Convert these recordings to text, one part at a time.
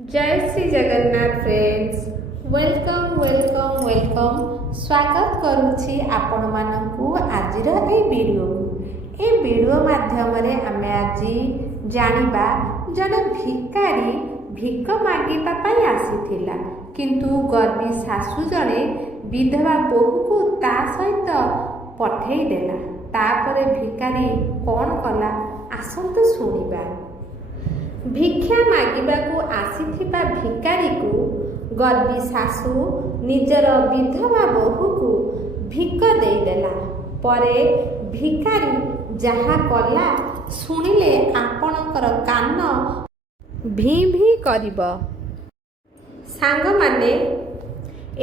जय Shri Jagannath friends, welcome welcome welcome. स्वागत करुछि आपण मानकु आजिर ए वीडियो माध्यम रे आमे आजि जानिबा जने भिकारी भिक मागिबा पई आसीथिला, किंतु गर्वी सासु जने विधवा बोहू को ता सहित पठेई देला। तापरे भिकारी कौन कला आसंतु सुनिबा। भिक्षा मागिबाकू आसीथिबा भिकारीकू गर्वी सासु निजर विधवा बोहूकू भिक देदेला। परे भिकारी जहा कला सुनिले आपणकर कान भी भी करिब। सांग माने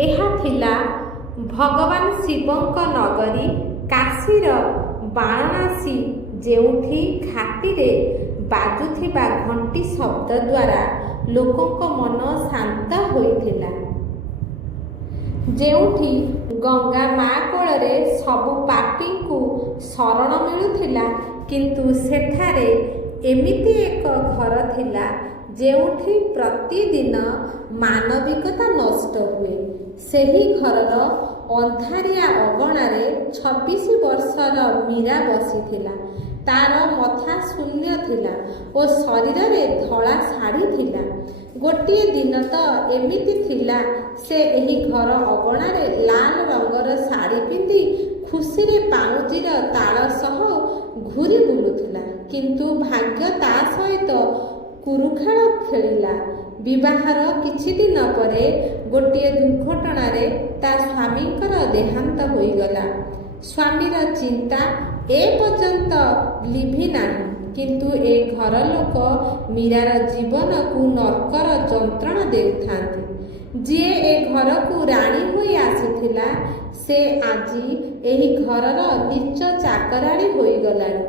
एहा थिला भगवान शिवंक नगरी काशीर वाराणसी, जेउठी घाटीरे बाजुथिबा घंटी शब्द द्वारा लोकंक मन शांत होइथिला। जेउठी गंगा मा कोଳରେ सबु पापींकु शरण मिलुथिला, किंतु सेठारे एमिति एक घर थिला जेउठी प्रतिदिन मानविकता नष्ट हुए। ସେହି ଘରର ଅନ୍ଧାରିଆ ଅଗଣାରେ 26 ବର୍ଷର ମୀରା ବସିଥିଲା। ତାର ମଥା ଶୂନ୍ୟ ଥିଲା ଓ ଶରୀରରେ ଧଳା ଶାଢ଼ୀ ଥିଲା। ଗୋଟିଏ ଦିନ ତ ଏମିତି ଥିଲା, ସେ ଏହି ଘର ଅଗଣାରେ ଲାଲ ରଙ୍ଗର ଶାଢ଼ୀ ପିନ୍ଧି ଖୁସିରେ ପାଉଁଜିର ତାଳ ସହ ଘୁରି ବୁଲୁଥିଲା। କିନ୍ତୁ ଭାଗ୍ୟ ତା ସହିତ କୁରୁଖେଳ ଖେଳିଲା। ବିବାହର କିଛି ଦିନ ପରେ ଗୋଟିଏ ଦୁର୍ଘଟଣାରେ ତା ସ୍ୱାମୀଙ୍କର ଦେହାନ୍ତ ହୋଇଗଲା। ସ୍ୱାମୀର ଚିନ୍ତା ଏ ପର୍ଯ୍ୟନ୍ତ ଲିଭି ନାହିଁ, କିନ୍ତୁ ଏ ଘର ଲୋକ ମୀରାର ଜୀବନକୁ ନର୍କର ଯନ୍ତ୍ରଣା ଦେଉଥାନ୍ତି। ଯିଏ ଏ ଘରକୁ ରାଣୀ ହୋଇ ଆସିଥିଲା, ସେ ଆଜି ଏହି ଘରର ନୀଚ ଚାକରାଣୀ ହୋଇଗଲାଣି।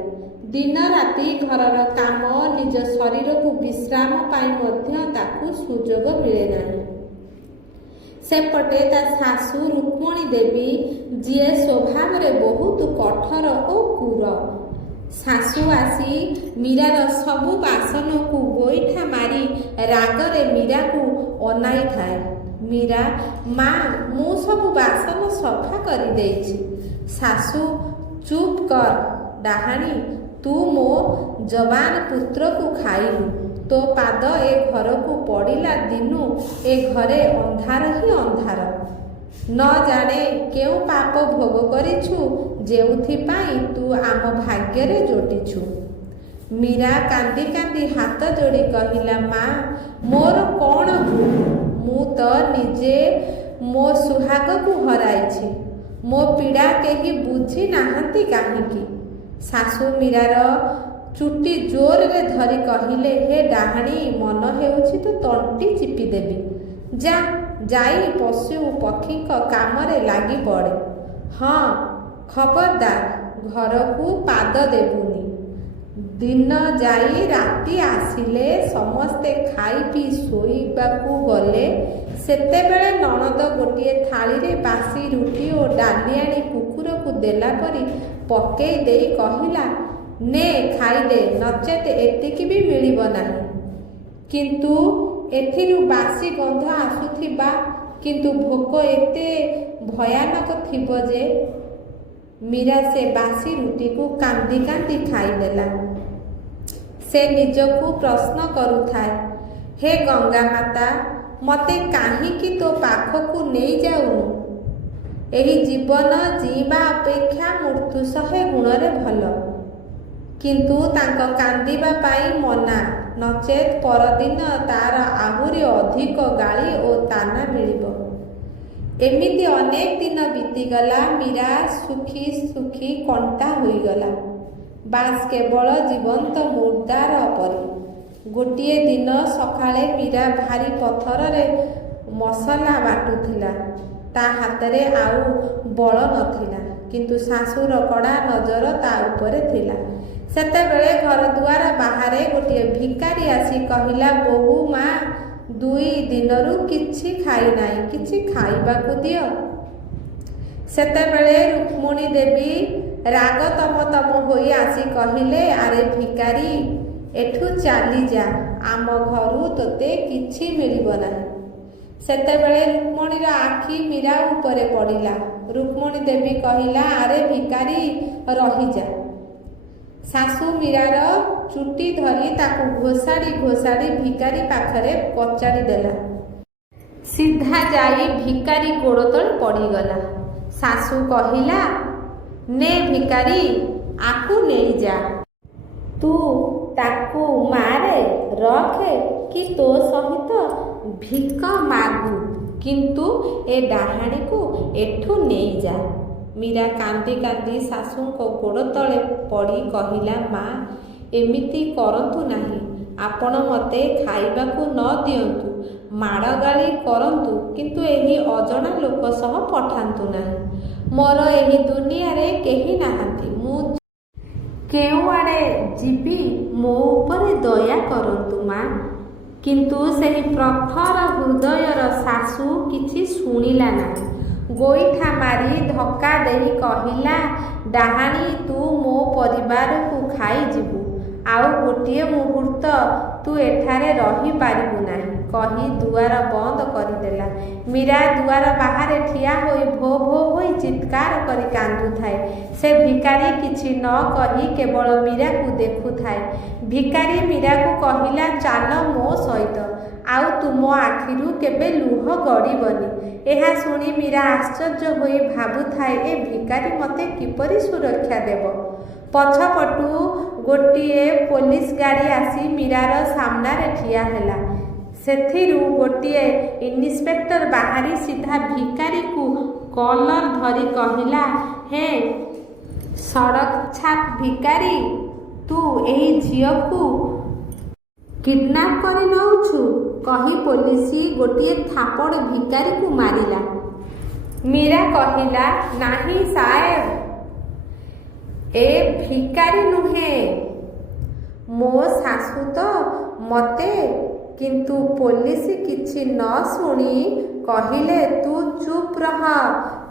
ଦିନ ରାତି ଘରର କାମ, ନିଜ ଶରୀରକୁ ବିଶ୍ରାମ ପାଇଁ ମଧ୍ୟ ତାକୁ ସୁଯୋଗ ମିଳେ ନାହିଁ। ସେପଟେ ତା ଶାଶୁ ରୁକ୍ମଣୀ ଦେବୀ, ଯିଏ ସ୍ୱଭାବରେ ବହୁତ କଠୋର ଓ କ୍ରୂର। ଶାଶୁ ଆସି ମୀରାର ସବୁ ବାସନକୁ ଗୋଇଠା ମାରି ରାଗରେ ମୀରାକୁ ଅନାଇଥାଏ। ମୀରା, ମା, ମୁଁ ସବୁ ବାସନ ସଫା କରିଦେଇଛି। ଶାଶୁ, ଚୁପ୍ କର ଡାହାଣୀ, ତୁ ମୋ ଜବାନ ପୁତ୍ରକୁ ଖାଇଲୁ। ତୋ ପାଦ ଏ ଘରକୁ ପଡ଼ିଲା ଦିନୁ ଏ ଘରେ ଅନ୍ଧାର ହିଁ ଅନ୍ଧାର। ନ ଜାଣେ କେଉଁ ପାପ ଭୋଗ କରିଛୁ, ଯେଉଁଥିପାଇଁ ତୁ ଆମ ଭାଗ୍ୟରେ ଯୋଟିଛୁ। ମୀରା କାନ୍ଦି କାନ୍ଦି ହାତ ଯୋଡ଼ି କହିଲା, ମା, ମୋର କ'ଣ ଭୁଲ? ମୁଁ ତ ନିଜେ ମୋ ସୁହାଗକୁ ହରାଇଛି। ମୋ ପୀଡ଼ା କେହି ବୁଝି ନାହାନ୍ତି କାହିଁକି? ଶାଶୁ ମୀରାର ଚୁଟି ଜୋରରେ ଧରି କହିଲେ, ହେ ଡାହାଣୀ, ମନ ହେଉଛି ତୁ ତଣ୍ଟି ଚିପିଦେବି। ଯା, ଯାଇ ପଶୁ ପକ୍ଷୀଙ୍କ କାମରେ ଲାଗି ପଡ଼େ। ହଁ, ଖବରଦାର, ଘରକୁ ପାଦ ଦେବୁନି। ଦିନ ଯାଇ ରାତି ଆସିଲେ ସମସ୍ତେ ଖାଇ ପିଇ ଶୋଇବାକୁ ଗଲେ, ସେତେବେଳେ ନଣନ୍ଦ ଗୋଟିଏ ଥାଳିରେ ବାସି ରୁଟି ଓ ଡାଲି ଆଣି କୁକୁରକୁ ଦେଲା ପରି ପକେଇ ଦେଇ କହିଲା, ନେ ଖାଇଦେ, ନଚେତ ଏତିକି ବି ମିଳିବ ନାହିଁ। କିନ୍ତୁ ଏଥିରୁ ବାସି ଗନ୍ଧ ଆସୁଥିବା, କିନ୍ତୁ ଭୋକ ଏତେ ଭୟାନକ ଥିବ ଯେ ମୀରା ସେ ବାସି ରୁଟିକୁ କାନ୍ଦି କାନ୍ଦି ଖାଇଦେଲା। ସେ ନିଜକୁ ପ୍ରଶ୍ନ କରୁଥାଏ, ହେ ଗଙ୍ଗା ମାତା, ମୋତେ କାହିଁକି ତୋ ପାଖକୁ ନେଇଯାଉନୁ? ଏହି ଜୀବନ ଜୀଇବା ଅପେକ୍ଷା ମୃତ୍ୟୁ 100 ଗୁଣରେ ଭଲ। କିନ୍ତୁ ତାଙ୍କ କାନ୍ଦିବା ପାଇଁ ମନା, ନଚେତ ପରଦିନ ତାର ଆହୁରି ଅଧିକ ଗାଳି ଓ ତାନା ମିଳିବ। ଏମିତି ଅନେକ ଦିନ ବିତିଗଲା। ମୀରା ଶୁଖି ଶୁଖି କଣ୍ଟା ହୋଇଗଲା, ବାସ୍ କେବଳ ଜୀବନ୍ତ ମୁର୍ଦାର ପରି। ଗୋଟିଏ ଦିନ ସକାଳେ ମୀରା ଭାରି ପଥରରେ ମସଲା ବାଟୁଥିଲା। ତା ହାତରେ ଆଉ ବଳ ନଥିଲା, କିନ୍ତୁ ଶାଶୁର କଡ଼ା ନଜର ତା ଉପରେ ଥିଲା। ସେତେବେଳେ ଘର ଦୁଆର ବାହାରେ ଗୋଟିଏ ଭିକାରୀ ଆସି କହିଲା, ବୋହୂ, ମା, 2 ଦିନରୁ କିଛି ଖାଇନାହିଁ, କିଛି ଖାଇବାକୁ ଦିଅ। ସେତେବେଳେ ରୁକ୍ମଣୀ ଦେବୀ ରାଗ ତମ ହୋଇ ଆସି କହିଲେ, ଆରେ ଭିକାରୀ, ଏଠୁ ଚାଲିଯା, ଆମ ଘରୁ ତୋତେ କିଛି ମିଳିବ ନାହିଁ। ସେତେବେଳେ ରୁକ୍ମଣୀର ଆଖି ମୀରା ଉପରେ ପଡ଼ିଲା। ରୁକ୍ମଣୀ ଦେବୀ କହିଲା, ଆରେ ଭିକାରୀ ରହିଯା। ଶାଶୁ ମୀରାର ଚୁଟି ଧରି ତାକୁ ଘୋଷାଡ଼ି ଘୋଷାଡ଼ି ଭିକାରୀ ପାଖରେ କଚାଡ଼ି ଦେଲା। ସିଧା ଯାଇ ଭିକାରୀ ଗୋଡ଼ ତଳେ ପଡ଼ିଗଲା। ଶାଶୁ କହିଲା, ନେ ଭିକାରୀ, ଆକୁ ନେଇଯା। ତୁ ତାକୁ ମାରେ, ରଖେ କି ତୋ ସହିତ ଭିକ ମାଗୁ, କିନ୍ତୁ ଏ ଡାହାଣୀକୁ ଏଠୁ ନେଇଯା। ମୀରା କାନ୍ଦି କାନ୍ଦି ଶାଶୁଙ୍କ ଗୋଡ଼ ତଳେ ପଡ଼ି କହିଲା, ମା, ଏମିତି କରନ୍ତୁ ନାହିଁ। ଆପଣ ମୋତେ ଖାଇବାକୁ ନ ଦିଅନ୍ତୁ, ମାଡ଼ ଗାଳି କରନ୍ତୁ, କିନ୍ତୁ ଏହି ଅଜଣା ଲୋକ ସହ ପଠାନ୍ତୁ ନାହିଁ। ମୋର ଏହି ଦୁନିଆରେ କେହି ନାହାନ୍ତି। ମୁଁ କେଉଁଆଡ଼େ ଯିବି, ମୋ ଉପରେ ଦୟା କରନ୍ତୁ ମା। କିନ୍ତୁ ସେହି ପ୍ରଖର ହୃଦୟର ଶାଶୁ କିଛି ଶୁଣିଲା ନାହିଁ। ଗୋଇଠା ମାରି ଧକ୍କା ଦେଇ କହିଲା, ଡାହାଣୀ, ତୁ ମୋ ପରିବାରକୁ ଖାଇଯିବୁ। ଆଉ ଗୋଟିଏ ମୁହୂର୍ତ୍ତ ତୁ ଏଠାରେ ରହିପାରିବୁ ନାହିଁ। କହି ଦୁଆର ବନ୍ଦ କରିଦେଲା। ମୀରା ଦୁଆର ବାହାରେ ଠିଆ ହୋଇ ଭୋ ଭୋ ହୋଇ ଚିତ୍କାର କରି କାନ୍ଦୁଥାଏ। ସେ ଭିକାରୀ କିଛି ନ କହି କେବଳ ମୀରାକୁ ଦେଖୁଥାଏ। ଭିକାରୀ ମୀରାକୁ କହିଲା, ଚାଲ ମୋ ସହିତ, ଆଉ ତୁମ ଆଖିରୁ କେବେ ଲୁହ ଗଡ଼ିବନି। ଏହା ଶୁଣି ମୀରା ଆଶ୍ଚର୍ଯ୍ୟ ହୋଇ ଭାବୁଥାଏ, ଏ ଭିକାରୀ ମୋତେ କିପରି ସୁରକ୍ଷା ଦେବ। ପଛପଟୁ ଗୋଟିଏ ପୋଲିସ ଗାଡ଼ି ଆସି ମୀରାର ସାମ୍ନାରେ ଠିଆ ହେଲା। ସେଥିରୁ ଗୋଟିଏ ଇନ୍ସପେକ୍ଟର ବାହାରି ସିଧା ଭିକାରୀକୁ କଲର ଧରି କହିଲା, ହେ ସଡ଼କ ଛାପ ଭିକାରୀ, ତୁ ଏହି ଝିଅକୁ କିଡନାପ କରି ନେଉଛୁ। କହି ପୋଲିସ ଗୋଟିଏ ଥାପଡ଼ ଭିକାରୀକୁ ମାରିଲା। ମୀରା କହିଲା, ନାହିଁ ସାହେବ, ଏ ଭିକାରୀ ନୁହେଁ, ମୋ ଶାଶୁ ତ ମୋତେ। କିନ୍ତୁ ପୋଲିସ କିଛି ନ ଶୁଣି କହିଲେ, ତୁ ଚୁପ୍ ରହ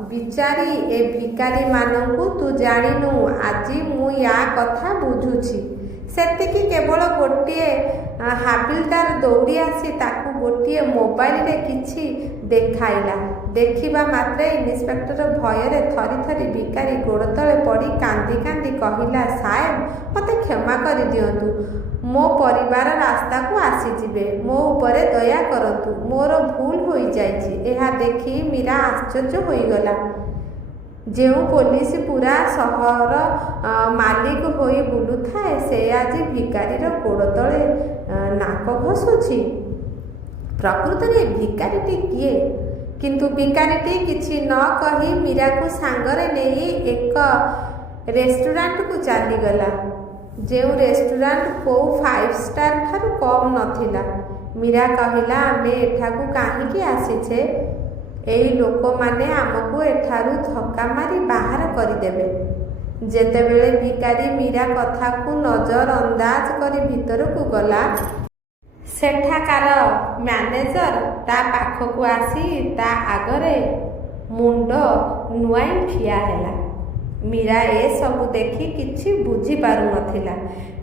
ବିଚାରୀ, ଏ ଭିକାରୀମାନଙ୍କୁ ତୁ ଜାଣିନୁ, ଆଜି ମୁଁ ୟା କଥା ବୁଝୁଛି। ସେତିକି କେବଳ ଗୋଟିଏ ହାବିଲଦାର ଦୌଡ଼ି ଆସି ତାକୁ ଗୋଟିଏ ମୋବାଇଲରେ କିଛି ଦେଖାଇଲା। ଦେଖିବା ମାତ୍ରେ ଇନ୍ସପେକ୍ଟର ଭୟରେ ଥରି ଥରି ଭିକାରୀ ଗୋଡ଼ ତଳେ ପଡ଼ି କାନ୍ଦି କାନ୍ଦି କହିଲା, ସାହେବ, ମୋତେ କ୍ଷମା କରିଦିଅନ୍ତୁ। ମୋ ପରିବାର ରାସ୍ତାକୁ ଆସିଯିବେ। ମୋ ଉପରେ ଦୟା କରନ୍ତୁ। ମୋର ଭୁଲ ହୋଇଯାଇଛି। ଏହା ଦେଖି ମୀରା ଆଶ୍ଚର୍ଯ୍ୟ ହୋଇଗଲା। ଯେଉଁ ପୋଲିସ ପୁରା ସହର ମାଲିକ ହୋଇ ବୁଲୁଥାଏ, ସେ ଆଜି ଭିକାରୀର ଗୋଡ଼ ତଳେ ନାକ ଘଷୁଛି। ପ୍ରକୃତରେ ଭିକାରୀଟି କିଏ? କିନ୍ତୁ ଭିକାରୀଟି କିଛି ନ କହି ମୀରାକୁ ସାଙ୍ଗରେ ନେଇ ଏକ ରେଷ୍ଟୁରାଣ୍ଟକୁ ଚାଲିଗଲା। ଯେଉଁ ରେଷ୍ଟୁରାଣ୍ଟ କେଉଁ 5 ଷ୍ଟାର ଠାରୁ କମ୍ ନଥିଲା। ମୀରା କହିଲା, ଆମେ ଏଠାକୁ କାହିଁକି ଆସିଛେ? ଏଇ ଲୋକମାନେ ଆମକୁ ଏଠାରୁ ଧକ୍କା ମାରି ବାହାର କରିଦେବେ। ଯେତେବେଳେ ଭିକାରୀ ମୀରା କଥାକୁ ନଜର ଅନ୍ଦାଜ କରି ଭିତରକୁ ଗଲା, ସେଠାକାର ମ୍ୟାନେଜର ତା ପାଖକୁ ଆସି ତା ଆଗରେ ମୁଣ୍ଡ ନୁଆଇଁ ଠିଆ ହେଲା। ମୀରା ଏସବୁ ଦେଖି କିଛି ବୁଝିପାରୁନଥିଲା।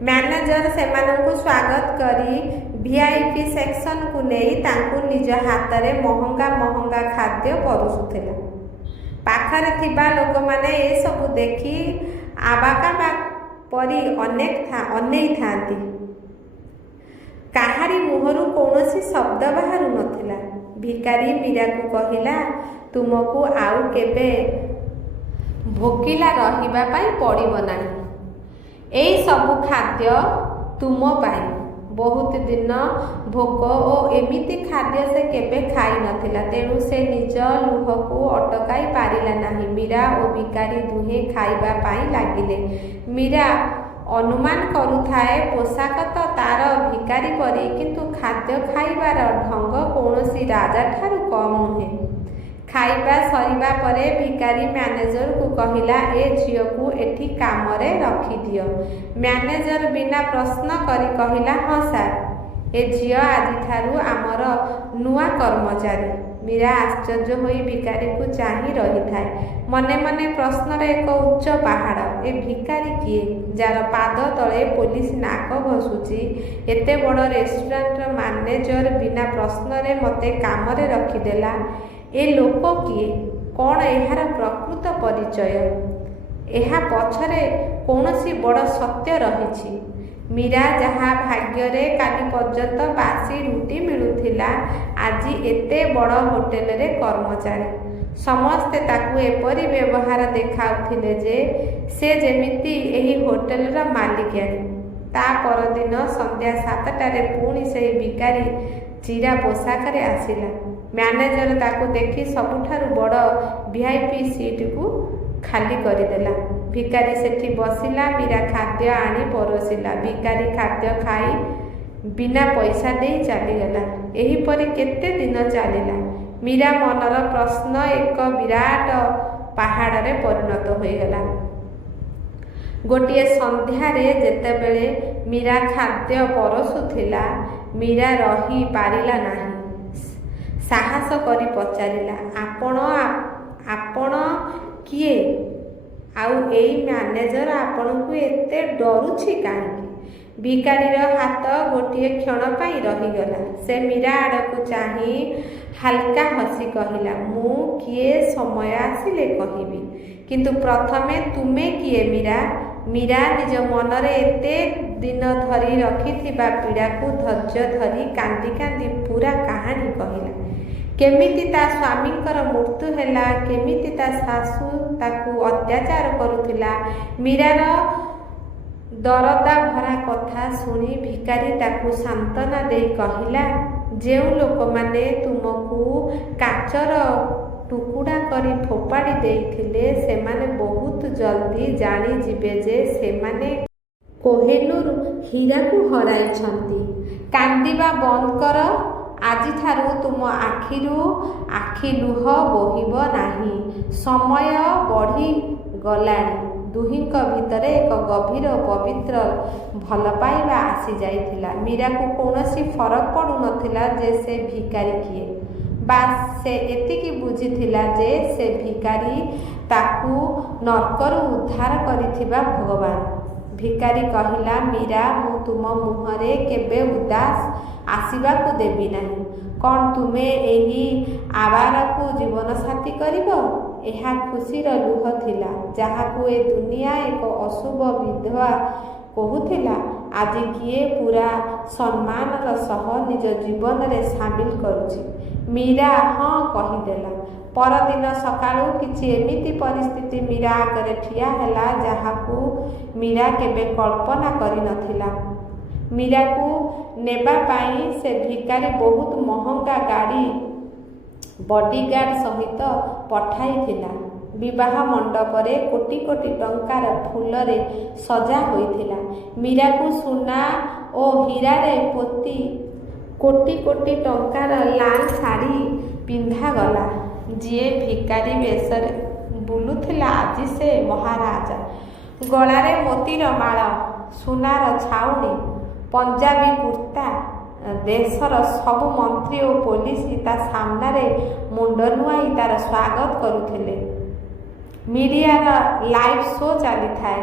ମ୍ୟାନେଜର ସେମାନଙ୍କୁ ସ୍ୱାଗତ କରି VIP ସେକ୍ସନକୁ ନେଇ ତାଙ୍କୁ ନିଜ ହାତରେ ମହଙ୍ଗା ମହଙ୍ଗା ଖାଦ୍ୟ ପରସୁଥିଲା। ପାଖରେ ଥିବା ଲୋକମାନେ ଏସବୁ ଦେଖି ଆବାକାବାକ ପରି ଅନେଇଥାନ୍ତି। କାହାରି ମୁହଁରୁ କୌଣସି ଶବ୍ଦ ବାହାରୁ ନଥିଲା। ଭିକାରୀ ମୀରାକୁ କହିଲା, ତୁମକୁ ଆଉ କେବେ ଭୋକିଲା ରହିବା ପାଇଁ ପଡ଼ିବ ନାହିଁ। ଏଇ ସବୁ ଖାଦ୍ୟ ତୁମ ପାଇଁ। ବହୁତ ଦିନ ଭୋକ ଓ ଏମିତି ଖାଦ୍ୟ ସେ କେବେ ଖାଇନଥିଲା। ତେଣୁ ସେ ନିଜ ଲୁହକୁ ଅଟକାଇ ପାରିଲା ନାହିଁ। ମୀରା ଓ ଭିକାରୀ ଦୁହେଁ ଖାଇବା ପାଇଁ ଲାଗିଲେ। ମୀରା ଅନୁମାନ କରୁଥାଏ, ପୋଷାକ ତ ତାର ଭିକାରୀ ପରି, କିନ୍ତୁ ଖାଦ୍ୟ ଖାଇବାର ଢଙ୍ଗ କୌଣସି ରାଜାଠାରୁ କମ୍ ନୁହେଁ। ଖାଇବା ସରିବା ପରେ ଭିକାରୀ ମ୍ୟାନେଜରକୁ କହିଲା, ଏ ଝିଅକୁ ଏଠି କାମରେ ରଖିଦିଅ। ମ୍ୟାନେଜର ବିନା ପ୍ରଶ୍ନ କରି କହିଲା, ହଁ ସାର୍, ଏ ଝିଅ ଆଜିଠାରୁ ଆମର ନୂଆ କର୍ମଚାରୀ। ମୀରା ଆଶ୍ଚର୍ଯ୍ୟ ହୋଇ ଭିକାରୀକୁ ଚାହିଁ ରହିଥାଏ। ମନେ ମନେ ପ୍ରଶ୍ନର ଏକ ଉଚ୍ଚ ପାହାଡ଼। ଏ ଭିକାରୀ କିଏ ଯାର ପାଦ ତଳେ ପୋଲିସ ନାକ ଘଷୁଛି? ଏତେ ବଡ଼ ରେଷ୍ଟୁରାଣ୍ଟର ମ୍ୟାନେଜର ବିନା ପ୍ରଶ୍ନରେ ମୋତେ କାମରେ ରଖିଦେଲା। ଏ ଲୋକ କିଏ? କ'ଣ ଏହାର ପ୍ରକୃତ ପରିଚୟ? ଏହା ପଛରେ କୌଣସି ବଡ଼ ସତ୍ୟ ରହିଛି। ମୀରା ଯାହା ଭାଗ୍ୟରେ କାଲି ପର୍ଯ୍ୟନ୍ତ ବାସି ରୁଟି ମିଳୁଥିଲା, ଆଜି ଏତେ ବଡ଼ ହୋଟେଲରେ କର୍ମଚାରୀ। ସମସ୍ତେ ତାକୁ ଏପରି ବ୍ୟବହାର ଦେଖାଉଥିଲେ ଯେ ସେ ଯେମିତି ଏହି ହୋଟେଲର ମାଲିକାଣୀ। ତା ପରଦିନ ସନ୍ଧ୍ୟା 7ଟାରେ ପୁଣି ସେହି ଭିକାରୀ ଚିରା ପୋଷାକରେ ଆସିଲା। ମ୍ୟାନେଜର ତାକୁ ଦେଖି ସବୁଠାରୁ ବଡ଼ VIP ସିଟ୍‌କୁ ଖାଲି କରିଦେଲା। ଭିକାରୀ ସେଠି ବସିଲା। ମୀରା ଖାଦ୍ୟ ଆଣି ପରସିଲା। ଭିକାରୀ ଖାଦ୍ୟ ଖାଇ ବିନା ପଇସା ଦେଇ ଚାଲିଗଲା। ଏହିପରି କେତେ ଦିନ ଚାଲିଲା। ମୀରା ମନର ପ୍ରଶ୍ନ ଏକ ବିରାଟ ପାହାଡ଼ରେ ପରିଣତ ହୋଇଗଲା। ଗୋଟିଏ ସନ୍ଧ୍ୟାରେ ଯେତେବେଳେ ମୀରା ଖାଦ୍ୟ ପରସୁଥିଲା, ମୀରା ରହିପାରିଲା ନାହିଁ। ସାହସ କରି ପଚାରିଲା, ଆପଣ କିଏ? ଆଉ ଏଇ ମ୍ୟାନେଜର ଆପଣଙ୍କୁ ଏତେ ଡରୁଛି କାହିଁକି? ଭିକାରୀର ହାତ ଗୋଟିଏ କ୍ଷଣ ପାଇଁ ରହିଗଲା। ସେ ମୀରା ଆଡ଼କୁ ଚାହିଁ ହାଲକା ହସି କହିଲା, ମୁଁ କିଏ ସମୟ ଆସିଲେ କହିବି। କିନ୍ତୁ ପ୍ରଥମେ ତୁମେ କିଏ ମୀରା? ମୀରା ନିଜ ମନରେ ଏତେ ଦିନ ଧରି ରଖିଥିବା ପୀଡ଼ାକୁ ଧୈର୍ଯ୍ୟ ଧରି କାନ୍ଦି କାନ୍ଦି ପୂରା କାହାଣୀ କହିଲା। କେମିତି ତା ସ୍ୱାମୀଙ୍କର ମୃତ୍ୟୁ ହେଲା, କେମିତି ତା ଶାଶୁ ତାକୁ ଅତ୍ୟାଚାର କରୁଥିଲା। ମୀରାର ଦରଦା ଭରା କଥା ଶୁଣି ଭିକାରୀ ତାକୁ ସାନ୍ତ୍ୱନା ଦେଇ କହିଲା, ଯେଉଁ ଲୋକମାନେ ତୁମକୁ କାଚର ଟୁକୁଡ଼ା କରି ଫୋପାଡ଼ି ଦେଇଥିଲେ, ସେମାନେ ବହୁତ ଜଲ୍ଦି ଜାଣିଯିବେ ଯେ ସେମାନେ କୋହିନୂର ହୀରାକୁ ହରାଇଛନ୍ତି। କାନ୍ଦିବା ବନ୍ଦ କର। ଆଜିଠାରୁ ତୁମ ଆଖିରୁ ଆଖିଲୁହ ବୋହିବ ନାହିଁ। ସମୟ ବଢ଼ିଗଲାଣି। ଦୁହିଁଙ୍କ ଭିତରେ ଏକ ଗଭୀର ପବିତ୍ର ଭଲ ପାଇବା ଆସିଯାଇଥିଲା। ମୀରାକୁ କୌଣସି ଫରକ ପଡ଼ୁନଥିଲା ଯେ ସେ ଭିକାରୀ କିଏ। ବାସ୍ ସେ ଏତିକି ବୁଝିଥିଲା ଯେ ସେ ଭିକାରୀ ତାକୁ ନର୍କରୁ ଉଦ୍ଧାର କରିଥିବା ଭଗବାନ। ଭିକାରୀ କହିଲା, ମୀରା, ମୁଁ ତୁମ ମୁହଁରେ କେବେ ଉଦାସ ଆସିବାକୁ ଦେବି ନାହିଁ। କ'ଣ ତୁମେ ଏହି ଆବାରକୁ ଜୀବନସାଥୀ କରିବ? ଏହା ଖୁସିର ଲୁହ ଥିଲା, ଯାହାକୁ ଏ ଦୁନିଆ ଏକ ଅଶୁଭ ବିଧବା କହୁଥିଲା, ଆଜି କିଏ ପୂରା ସମ୍ମାନର ସହ ନିଜ ଜୀବନରେ ସାମିଲ କରୁଛି। ମୀରା ହଁ କହିଦେଲା। ପରଦିନ ସକାଳୁ କିଛି ଏମିତି ପରିସ୍ଥିତି ମୀରା ଆଗରେ ଠିଆ ହେଲା, ଯାହାକୁ ମୀରା କେବେ କଳ୍ପନା କରିନଥିଲା। ମୀରାକୁ ନେବା ପାଇଁ ସେ ଭିକାରୀ ବହୁତ ମହଙ୍ଗା ଗାଡ଼ି ବଡିଗାର୍ଡ ସହିତ ପଠାଇଥିଲା। ବିବାହ ମଣ୍ଡପରେ କୋଟି କୋଟି ଟଙ୍କାର ଫୁଲରେ ସଜା ହୋଇଥିଲା। ମୀରାକୁ ସୁନା ଓ ହୀରାରେ ପୋତି କୋଟି କୋଟି ଟଙ୍କାର ଲାଲ ଶାଢ଼ୀ ପିନ୍ଧାଗଲା। ଯିଏ ଭିକାରୀ ବେଶରେ ବୁଲୁଥିଲା, ଆଜି ସେ ମହାରାଜା। ଗଳାରେ ମୋତିର ମାଳ, ସୁନାର ଛାଉଣି, ପଞ୍ଜାବୀ କୁର୍ତ୍ତା। ଦେଶର ସବୁ ମନ୍ତ୍ରୀ ଓ ପୋଲିସ ତା ସାମ୍ନାରେ ମୁଣ୍ଡ ନୁଆଇ ତାର ସ୍ୱାଗତ କରୁଥିଲେ। ମିଡ଼ିଆର ଲାଇଭ୍ ଶୋ ଚାଲିଥାଏ।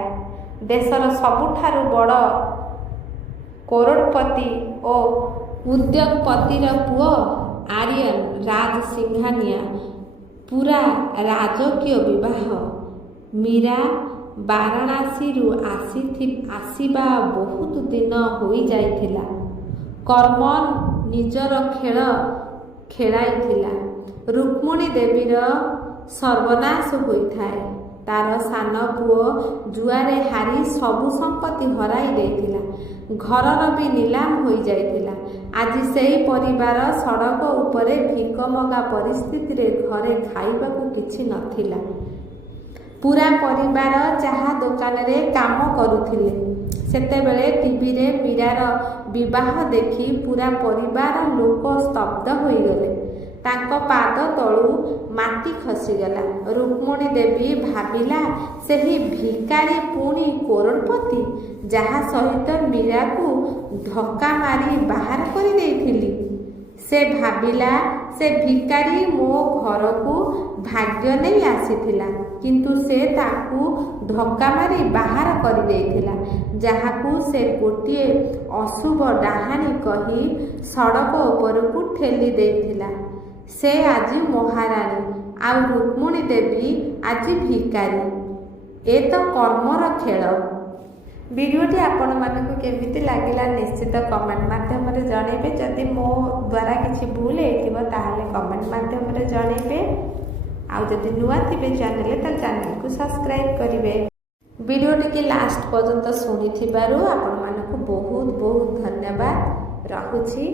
ଦେଶର ସବୁଠାରୁ ବଡ଼ କରୋଡ଼ପତି ଓ ଉଦ୍ୟୋଗପତିର ପୁଅ ଆରିୟନ ରାଜ ସିଂଘାନିଆ। ପୂରା ରାଜକୀୟ ବିବାହ। ମୀରା ବାରାଣାସୀରୁ ଆସିବା ବହୁତ ଦିନ ହୋଇଯାଇଥିଲା। କର୍ମ ନିଜର ଖେଳ ଖେଳାଇଥିଲା। ରୁକ୍ମିଣୀ ଦେବୀର ସର୍ବନାଶ ହୋଇଥାଏ। ତାର ସାନ ପୁଅ ଜୁଆରେ ହାରି ସବୁ ସମ୍ପତ୍ତି ହରାଇ ଦେଇଥିଲା। ଘରର ବି ନିଲାମ ହୋଇଯାଇଥିଲା। ଆଜି ସେହି ପରିବାର ସଡ଼କ ଉପରେ ଭିକମଗା ପରିସ୍ଥିତିରେ। ଘରେ ଖାଇବାକୁ କିଛି ନଥିଲା। ପୂରା ପରିବାର ଚାହା ଦୋକାନରେ କାମ କରୁଥିଲେ। ସେତେବେଳେ ଟିଭିରେ ମୀରାର ବିବାହ ଦେଖି ପୂରା ପରିବାର ଲୋକ ସ୍ତବ୍ଧ ହୋଇଗଲେ। ତାଙ୍କ ପାଦ ତଳୁ ମାଟି ଖସିଗଲା। ରୁକ୍ମିଣୀ ଦେବୀ ଭାବିଲା, ସେହି ଭିକାରୀ ପୁଣି କରୋଡ଼ପତି, ଯାହା ସହିତ ମୀରାକୁ ଧକ୍କା ମାରି ବାହାର କରିଦେଇଥିଲି। ସେ ଭାବିଲା ସେ ଭିକାରୀ ମୋ ଘରକୁ ଭାଗ୍ୟ ନେଇ ଆସିଥିଲା, କିନ୍ତୁ ସେ ତାକୁ ଧକ୍କା ମାରି ବାହାର କରିଦେଇଥିଲା, ଯାହାକୁ ସେ ଗୋଟିଏ ଅଶୁଭ ଡାହାଣୀ କହି ସଡ଼କ ଉପରକୁ ଠେଲି ଦେଇଥିଲା। ସେ ଆଜି ମହାରାଣୀ ଆଉ ରୁକ୍ମିଣୀ ଦେବୀ ଆଜି ଭିକାରୀ। ଏ ତ କର୍ମର ଖେଳ। ଭିଡ଼ିଓଟି ଆପଣମାନଙ୍କୁ କେମିତି ଲାଗିଲା ନିଶ୍ଚିତ କମେଣ୍ଟ ମାଧ୍ୟମରେ ଜଣାଇବେ। ଯଦି ମୋ ଦ୍ୱାରା କିଛି ଭୁଲ ହେଇଥିବ ତାହେଲେ କମେଣ୍ଟ ମାଧ୍ୟମରେ ଜଣାଇବେ। ଆଉ ଯଦି ନୂଆ ଥିବେ ଚ୍ୟାନେଲରେ ତାହେଲେ ଚ୍ୟାନେଲକୁ ସବସ୍କ୍ରାଇବ୍ କରିବେ। ଭିଡ଼ିଓଟିକି ଲାଷ୍ଟ ପର୍ଯ୍ୟନ୍ତ ଶୁଣିଥିବାରୁ ଆପଣମାନଙ୍କୁ ବହୁତ ବହୁତ ଧନ୍ୟବାଦ। ରହୁଛି।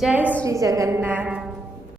ଜୟ ଶ୍ରୀ ଜଗନ୍ନାଥ।